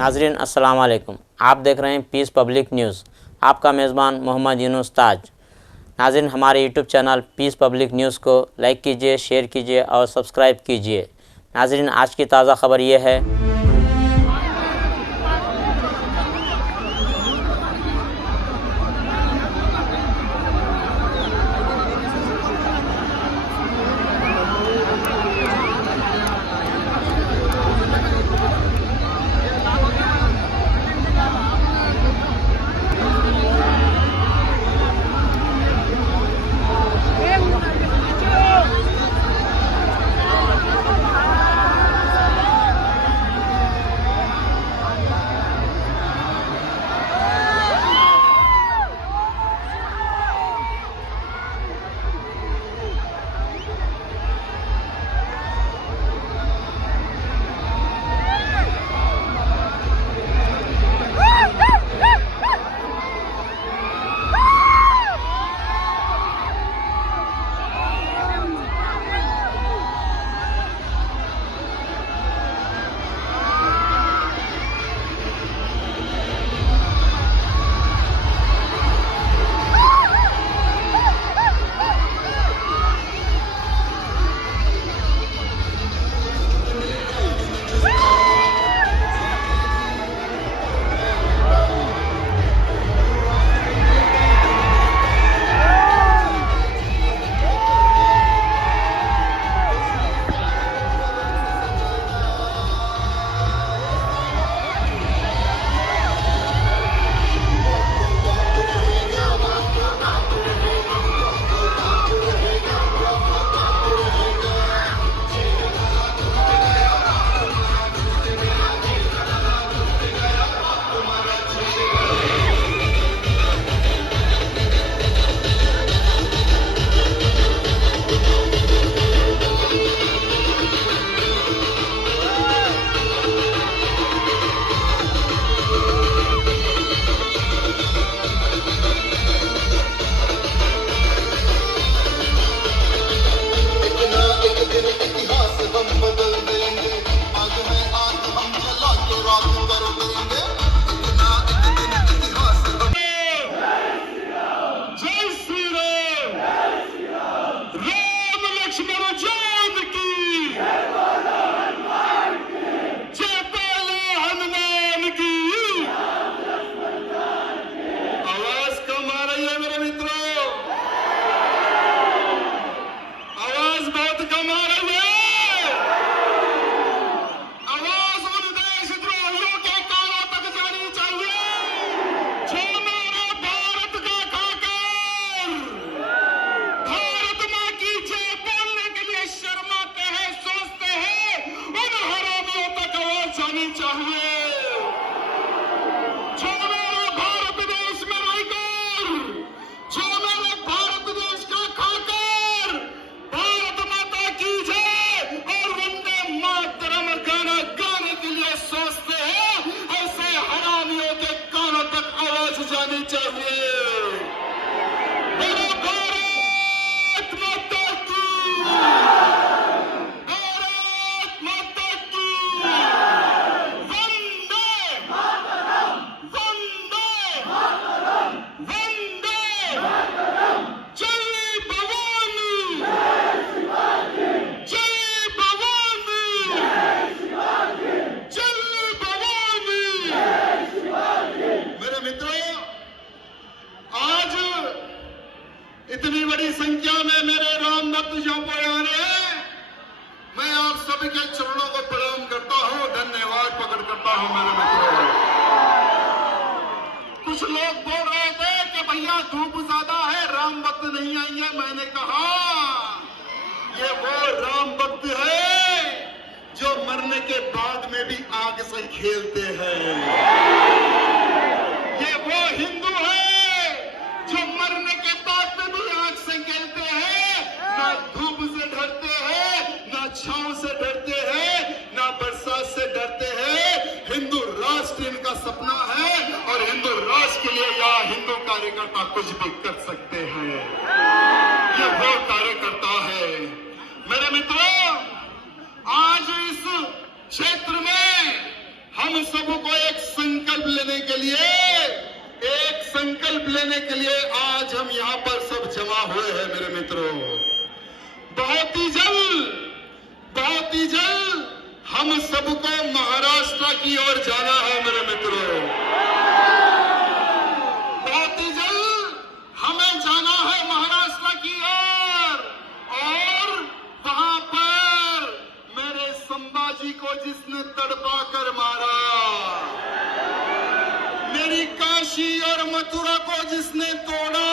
नाजरीन अस्सलाम वालेकुम। आप देख रहे हैं पीस पब्लिक न्यूज़। आपका मेज़बान मोहम्मद यूनुस ताज। नाजरीन, हमारे YouTube channel Peace Public News को लाइक कीजिए, शेयर कीजिए और सब्सक्राइब कीजिए। नाजरीन, आज की ताज़ा खबर ये है, इतनी बड़ी संख्या में मेरे राम भक्त जो आ रहे हैं, मैं आप सभी के चरणों को प्रणाम करता हूं, धन्यवाद प्रकट करता हूं। मेरे मित्रों, कुछ लोग बोल रहे थे कि भैया धूप ज्यादा है, राम भक्त नहीं आएंगे। मैंने कहा ये वो राम भक्त है जो मरने के बाद में भी आग से खेलते हैं। ये वो हिंदू है जो मरने के बाद में भी आग से खेलते हैं। ना धूप से डरते हैं, ना छांव से डरते हैं, ना बरसात से डरते हैं। हिंदू राष्ट्र इनका सपना है और हिंदू राष्ट्र के लिए यहाँ हिंदू कार्यकर्ता कुछ भी कर सकते हैं। ये वो कार्यकर्ता है। मेरे मित्रों, आज इस क्षेत्र में हम सबको एक लेने के लिए आज हम यहाँ पर सब जमा हुए हैं मेरे मित्रों। बहुत ही जल्द हम सबको महाराष्ट्र की ओर जाना है मेरे मित्रों। बहुत ही जल्द हमें जाना है महाराष्ट्र की ओर, और वहां पर मेरे संभाजी को जिसने तड़पा कर मारा, मेरी काशी और मथुरा को जिसने तोड़ा,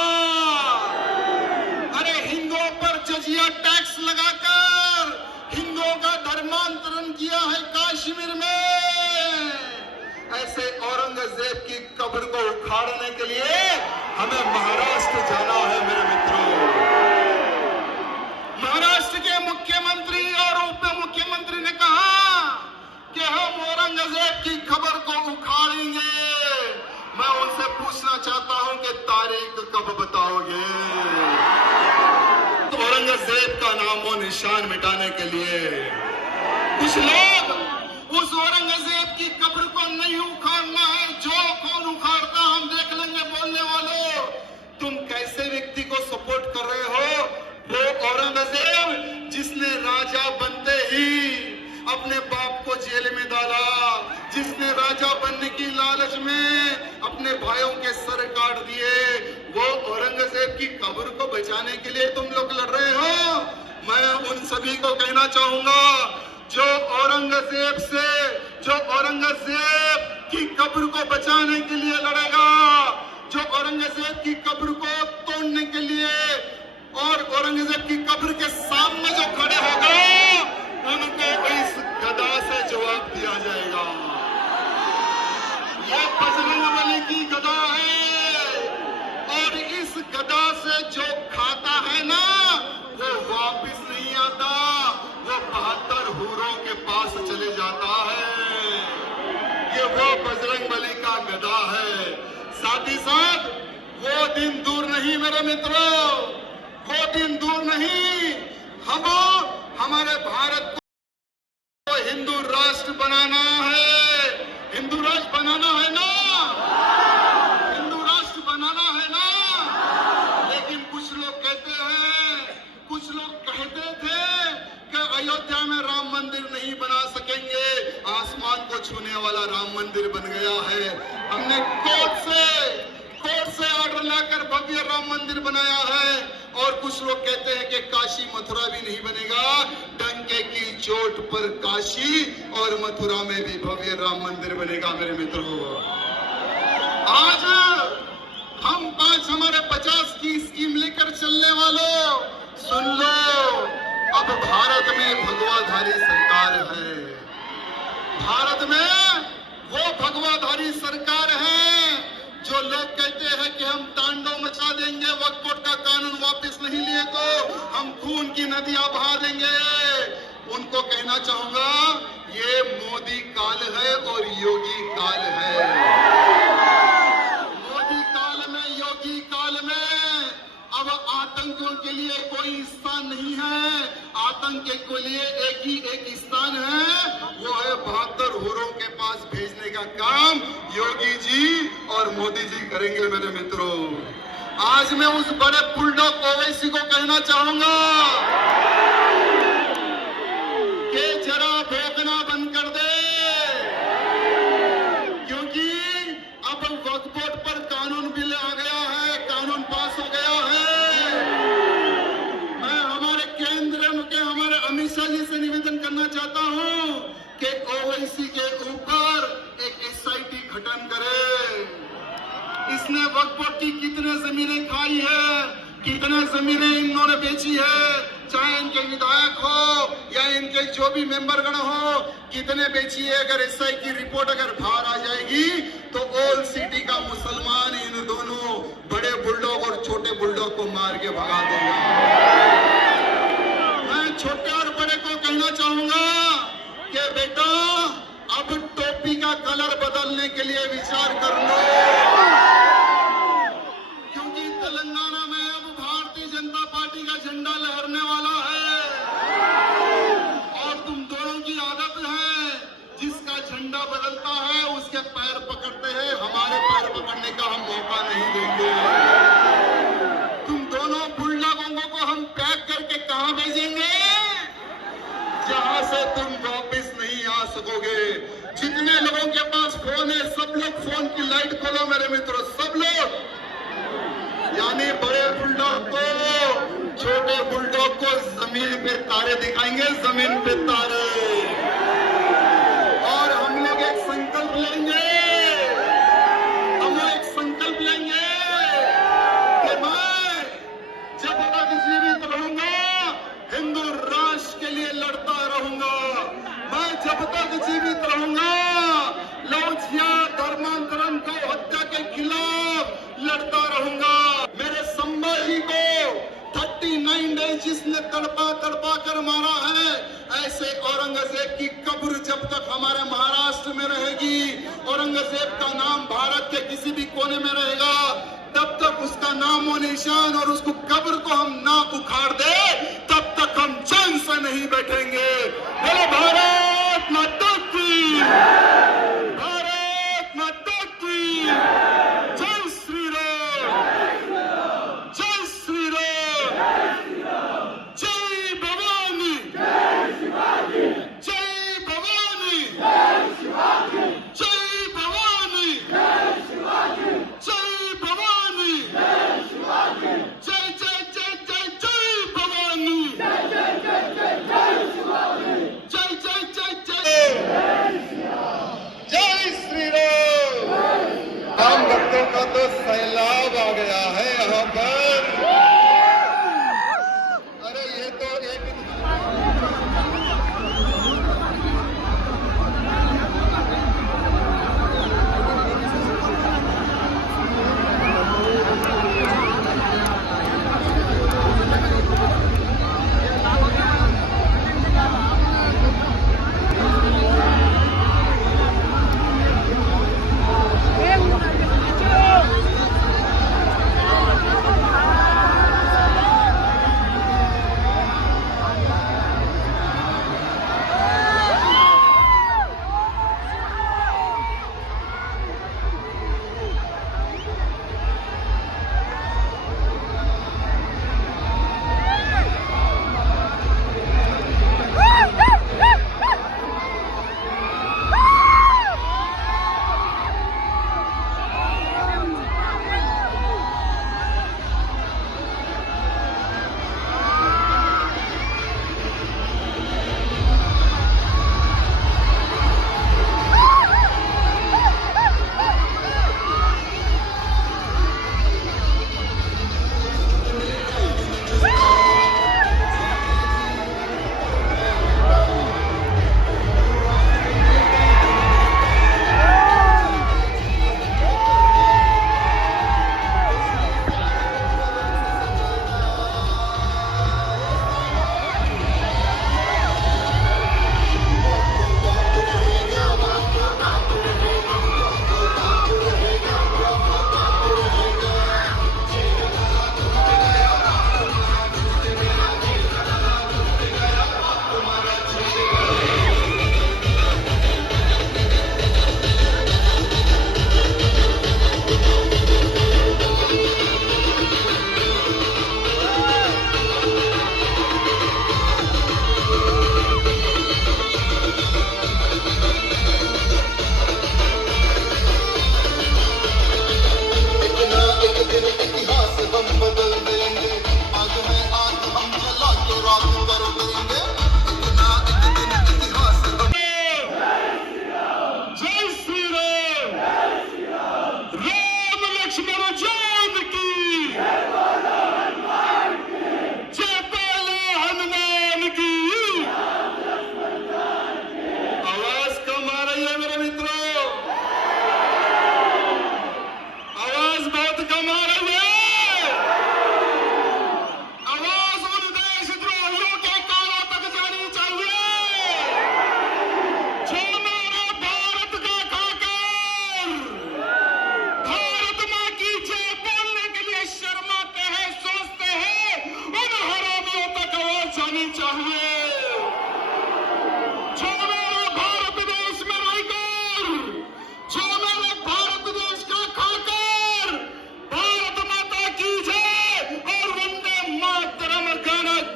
अरे हिंदुओं पर जजिया टैक्स लगाकर हिंदुओं का धर्मांतरण किया है कश्मीर में, ऐसे औरंगजेब की कब्र को उखाड़ने के लिए हमें महाराष्ट्र जाना है मेरे मित्रों। महाराष्ट्र के मुख्यमंत्री और उप मुख्यमंत्री ने कहा कि हम औरंगजेब की खबर को उखाड़ेंगे। मैं उनसे पूछना चाहता हूं कि तारीख कब बताओगे? तो औरंगजेब का नामो निशान मिटाने के लिए कुछ लोग उस औरंगजेब की कब्र को नहीं उखाड़ना है, जो कौन उखाड़ता हम देख लेंगे बोलने वालों। तुम कैसे व्यक्ति को सपोर्ट कर रहे हो? वो औरंगजेब जिसने राजा बनते ही अपने बाप को जेल में डाला, जिसने राजा बनने की लालच में अपने भाइयों के सर काट दिए, वो औरंगजेब की कब्र को बचाने के लिए तुम लोग लड़ रहे हो। मैं उन सभी को कहना चाहूंगा जो औरंगजेब की कब्र को बचाने के लिए लड़ेगा, जो औरंगजेब की कब्र को तोड़ने के लिए और औरंगजेब की कब्र के सामने जो खड़े होगा, उनको इस गदा से जवाब दिया जाएगा। ये बजरंगबली की गदा है, और इस गदा से जो खाता है ना, वो वापिस नहीं आता, वो 72 हूरों के पास चले जाता है। ये वो बजरंगबली का गदा है। साथ ही साथ वो दिन दूर नहीं मेरे मित्रों, वो दिन दूर नहीं। हम हमारे भारत को हिंदू राष्ट्र बनाना है, हिंदू राष्ट्र बनाना है ना, हिंदू राष्ट्र बनाना है ना। लेकिन कुछ लोग कहते हैं, कुछ लोग कहते थे कि अयोध्या में राम मंदिर नहीं बना सकेंगे, आसमान को छूने वाला राम मंदिर बन गया है। हमने कोर्ट से ऑर्डर लाकर भव्य राम मंदिर बनाया है, और कुछ लोग कहते हैं कि काशी मथुरा भी नहीं बनेगा। डंके की चोट पर काशी और मथुरा में भी भव्य राम मंदिर बनेगा मेरे मित्रों। आज हम हमारे 50 की स्कीम लेकर चलने वालों, सुन लो, अब भारत में भगवाधारी सरकार है। भारत में वो भगवाधारी सरकार है जो लोग कहते हैं कि हम तांडव मचा देंगे, वक्फ बोर्ड का कानून वापस नहीं लिए तो हम खून की नदियां बहा देंगे। उनको कहना चाहूंगा, ये मोदी काल है और योगी काल है। मोदी काल में, योगी काल में अब आतंकों के लिए कोई स्थान नहीं है। आतंक के लिए एक स्थान है, वो है 72 हूरों के पास भेजने का काम योगी जी और मोदी जी करेंगे मेरे मित्रों। आज मैं उस बड़े बुलडॉग ओवैसी को कहना चाहूंगा कि जरा भौंकना बंद कर दे, क्योंकि अब वक्फ बोर्ड पर कानून बिल आ गया है, कानून पास हो गया है। मैं हमारे केंद्र के हमारे अमित शाह जी से निवेदन करना चाहता हूं कि ओवैसी के ऊपर एक SIT गठन करे। इसने वक्फ बोर्ड की कितने जमीनें खाई है, कितने जमीनें इन्होंने बेची है, चाहे इनके विधायक हो या इनके जो भी मेंबरगण हो, कितने बेची है। अगर SI की रिपोर्ट अगर बाहर आ जाएगी तो ओल्ड सिटी का मुसलमान इन दोनों बड़े बुलडॉग और छोटे बुलडॉग को मार के भगा देगा। मैं छोटे और बड़े को कहना चाहूंगा कि बेटा, अब टोपी का कलर बदलने के लिए विचार कर लो, क्योंकि तेलंगाना में अब भारतीय जनता पार्टी का झंडा लहरने वाला है। और तुम दोनों की आदत है, जिसका झंडा बदलता है उसके पैर पकड़ते हैं, हमारे पैर पकड़ने का हम मौका नहीं देंगे। कहां भेजेंगे? जहां से तुम वापस नहीं आ सकोगे। जितने लोगों के पास फोन है सब लोग फोन की लाइट खोलो मेरे मित्रों, सब लोग। यानी बड़े बुलडॉग को, छोटे बुलडॉग को जमीन पे तारे दिखाएंगे, जमीन पे तारे। और हम लोग एक संकल्प लेंगे, हम लोग एक संकल्प लेंगे कि मैं जब तक जीवित रहूंगा हिंदू राष्ट्र के लिए लड़ता रहूंगा। मैं जब तक जीवित रहूंगा लौचिया धर्मांतरण को हत्या के खिलाफ लड़ता रहूंगा। मेरे संभाजी को 39 डेज जिसने तड़पा तड़पा कर मारा है, ऐसे औरंगजेब की कब्र जब तक हमारे महाराष्ट्र में रहेगी, औरंगजेब का नाम भारत के किसी भी कोने में रहेगा, तब तक उसका नाम और निशान और उसको कब्र को हम ना उखाड़ दे, तब तक हम चैन से नहीं बैठेंगे। बोलो भारत माता की, भारत माता की, जय श्री राम, जय श्री राम, जय भवानी, जय भवानी, जय भवानी, जय भवानी, जय जय जय जय जय भवानी, जय जय जय जय जय श्री राम। राम भक्तों का तो सैलाब आ गया है यहाँ पर। अरे ये तो एक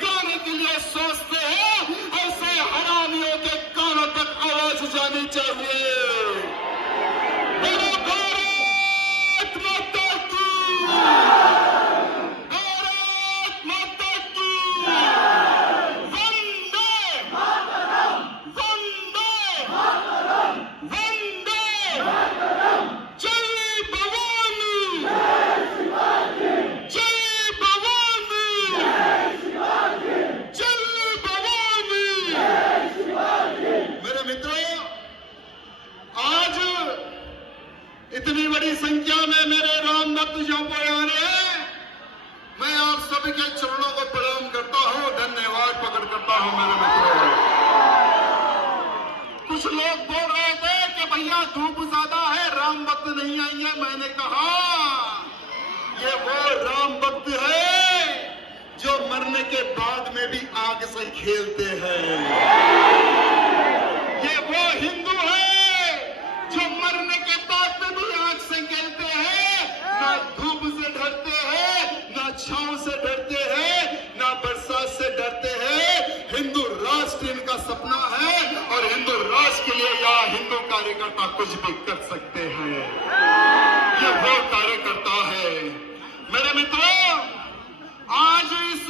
गाने के लिए में मैंने कहा, ये वो राम भक्त है जो मरने के बाद में भी आग से खेलते हैं। ये वो हिंदू है जो मरने के बाद में भी आग से खेलते हैं, ना धूप से डरते हैं, ना छांव से डरते हैं, ना बरसात से डरते हैं। हिंदू राष्ट्र इनका सपना है और हिंदू राष्ट्र के लिए यहाँ हिंदू कार्यकर्ता कुछ भी कर सकते हैं। ये वो कार्यकर्ता है। मेरे मित्रों, आज इस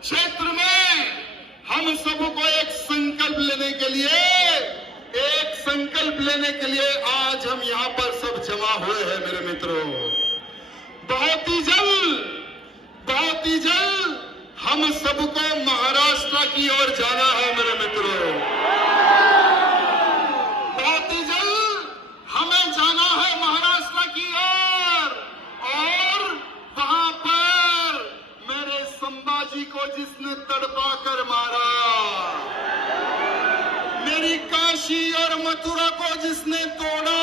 क्षेत्र में हम सबको एक संकल्प लेने के लिए आज हम यहाँ पर सब जमा हुए हैं। मेरे मित्रों, बहुत ही जल्द हम सबको महाराष्ट्र की ओर जाना है। मेरे मित्रों, बहुत ही जल्द हमें जाना है महाराष्ट्र की ओर, और वहां पर मेरे संभाजी को जिसने तड़पा कर मारा, मेरी काशी और मथुरा को जिसने तोड़ा,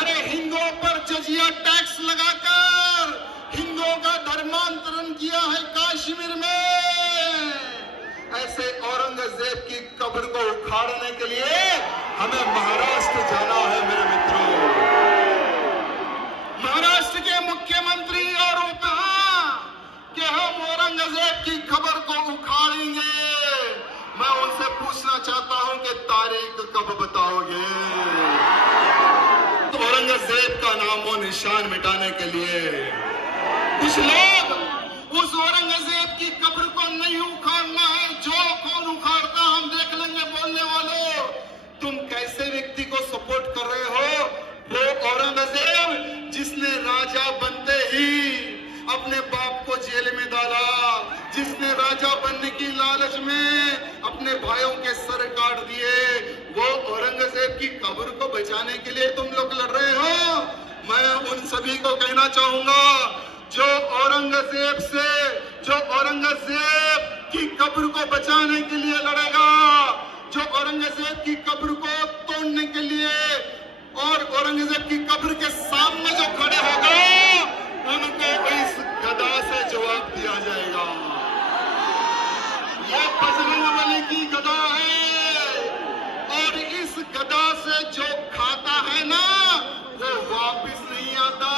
अरे हिंदुओं पर जजिया टैक्स लगाकर हिंदुओं का धर्मांतरण किया है कश्मीर में, ऐसे औरंगजेब की कब्र को उखाड़ने के लिए हमें महाराष्ट्र जाना है। मेरे मित्रों, महाराष्ट्र के मुख्यमंत्री और कहा कि हम औरंगजेब की कब्र को उखाड़ेंगे। मैं उनसे पूछना चाहता हूं कि तारीख कब बताओगे? तो औरंगजेब का नामो निशान मिटाने के लिए कुछ लोग उस औरंगजेब की कब्र को नहीं उखाड़ना है, जो कौन उखाड़ता हम देख लेंगे। बोलने वालों, तुम कैसे व्यक्ति को सपोर्ट कर रहे हो? वो औरंगजेब जिसने राजा बनते ही अपने बाप को जेल में डाला, जिसने राजा बनने की लालच में अपने भाइयों के सर काट दिए, वो औरंगजेब की कब्र को बचाने के लिए तुम लोग लड़ रहे हो। मैं उन सभी को कहना चाहूंगा, जो औरंगजेब की कब्र को बचाने के लिए लड़ेगा, जो औरंगजेब की कब्र को तोड़ने के लिए और औरंगजेब की कब्र के सामने जो खड़े होगा, उनको इस गदा से जवाब दिया जाएगा। यह बजरंगबली की गदा है, और इस गदा से जो खाता है ना, वो वापिस नहीं आता,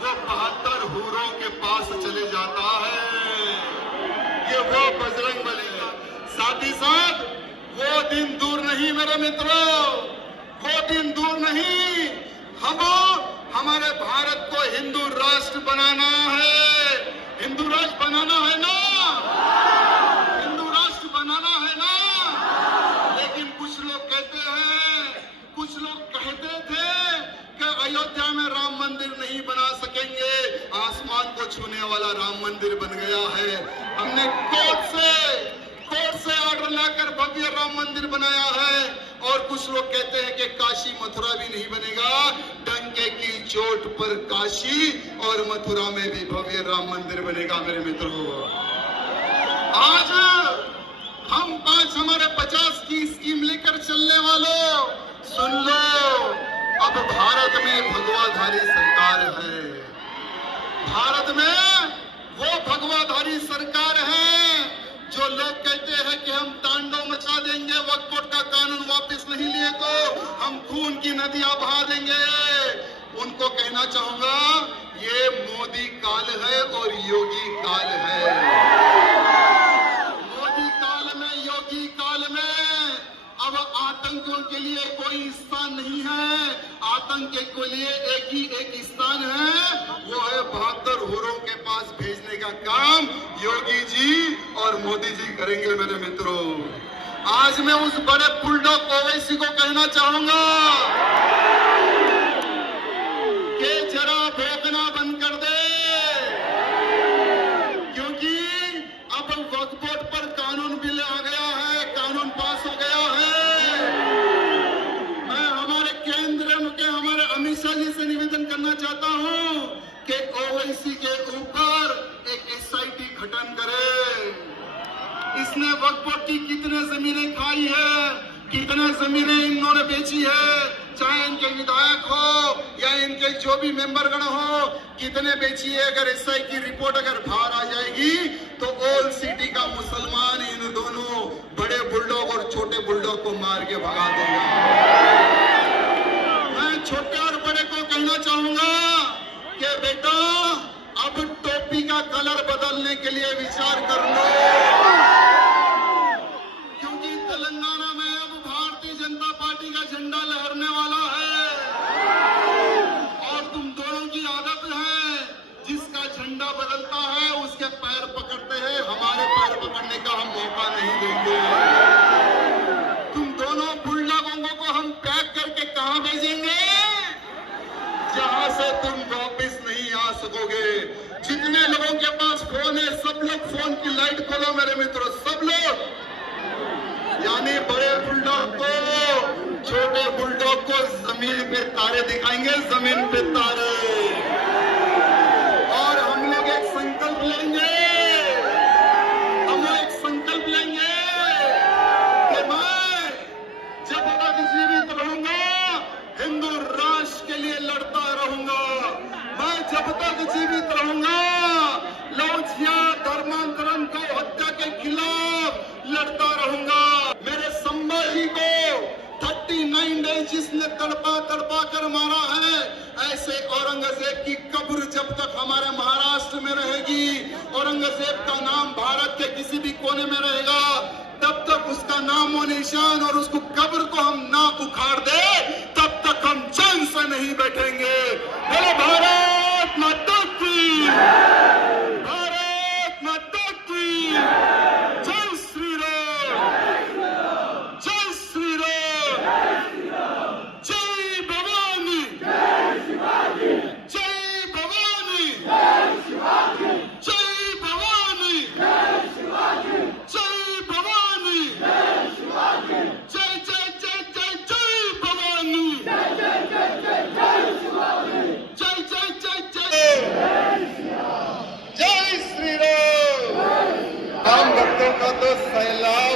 वो 72 हूरों के पास चले जाता है। ये वो बजरंगबली है। साथ ही साथ वो दिन दूर नहीं मेरे मित्रों, वो दिन दूर नहीं। हमारे भारत को हिंदू राष्ट्र बनाना है। हिंदू राष्ट्र बनाना है ना, हिंदू राष्ट्र बनाना है ना। लेकिन कुछ लोग कहते थे कि अयोध्या में राम मंदिर नहीं बना सकेंगे, आसमान को छूने वाला राम मंदिर बन गया है। हमने कोर्ट से ऑर्डर लाकर भव्य राम मंदिर बनाया है, और कुछ लोग कहते हैं कि काशी मथुरा भी नहीं बनेगा। डंके की चोट पर काशी और मथुरा में भी भव्य राम मंदिर बनेगा। मेरे मित्रों, आज हमारे 50 की स्कीम लेकर चलने वालों, सुन लो, अब भारत में भगवाधारी सरकार है। भारत में वो भगवाधारी सरकार है जो लोग कहते हैं कि हम तांडव मचा देंगे, वक्फ बोर्ड का कानून वापस नहीं लिए तो हम खून की नदियां बहा देंगे। उनको कहना चाहूंगा, ये मोदी काल है और योगी काल है। मोदी काल में, योगी काल में अब आतंकियों के लिए कोई स्थान नहीं है। आतंक के लिए एक ही स्थान है, वो है 72 हूरों के पास भेजने का काम योगी जी और मोदी जी करेंगे। मेरे मित्रों, आज मैं उस बड़े बुलडॉग ओवैसी को कहना चाहूंगा कि जरा भौंकना बंद कर दे, क्योंकि अब वक्फ बोर्ड पर कानून बिल आ गया है, कानून पास हो गया है। मैं हमारे केंद्र के हमारे अमित शाह जी से निवेदन करना चाहता हूं कि ओवैसी के ऊपर एक SIT गठन करे। इसने वक्फ बोर्ड की कितने जमीनें खाई है, कितने जमीनें इन्होंने बेची है, चाहे इनके विधायक हो या इनके जो भी मेंबरगण हो, कितने बेचिए, अगर एसआई की रिपोर्ट अगर बाहर आ जाएगी तो ओल्ड सिटी का मुसलमान इन दोनों बड़े बुलडॉग और छोटे बुलडॉग को मार के भगा देगा। मैं छोटे और बड़े को कहना चाहूंगा कि बेटा अब टोपी का कलर बदलने के लिए विचार कर लो, क्योंकि तेलंगाना में अब भारतीय जनता पार्टी का झंडा लहरने वाला है और तुम दोनों की आदत है, जिसका झंडा बदलता है उसके पैर पकड़ते हैं, हमारे पैर पकड़ने का हम मौका नहीं देंगे। तुम दोनों बुलडॉगों को हम पैक करके कहां भेजेंगे? जहां से तुम वापस नहीं आ सकोगे। जितने लोगों के पास फोन है सब लोग फोन की लाइट खोलो मेरे मित्रों, सब लोग, यानी बड़े बुलडॉग को छोटे बुलडॉग को जमीन पे तारे दिखाएंगे, जमीन पे तारे। और हम लोग एक संकल्प लेंगे, हम एक संकल्प लेंगे कि मैं जब तक जीवित रहूंगा हिंदू राष्ट्र के लिए लड़ता रहूंगा। मैं जब तक जीवित रहूंगा लौचिया धर्मांतरण को हत्या के खिलाफ लड़ता रहूंगा। मेरे संभाजी को 39 डेज जिसने तड़पा तड़पा कर मारा है, ऐसे औरंगजेब की कब्र जब तक हमारे महाराष्ट्र में रहेगी, औरंगजेब का नाम भारत के किसी भी कोने में रहेगा, तब तक उसका नाम और निशान और उसको कब्र को हम ना उखाड़ दे, तब तक हम चैन से नहीं बैठेंगे। बोलो भारत माता की, भारत माता की, जय श्री राम, जय श्री राम, जय भवानी, जय भवानी, जय भवानी, जय भवानी, जय भवानी, जय जय जय जय जय भवानी, जय जय जय जय जय श्री राम। राम भक्तों का तो सैलाब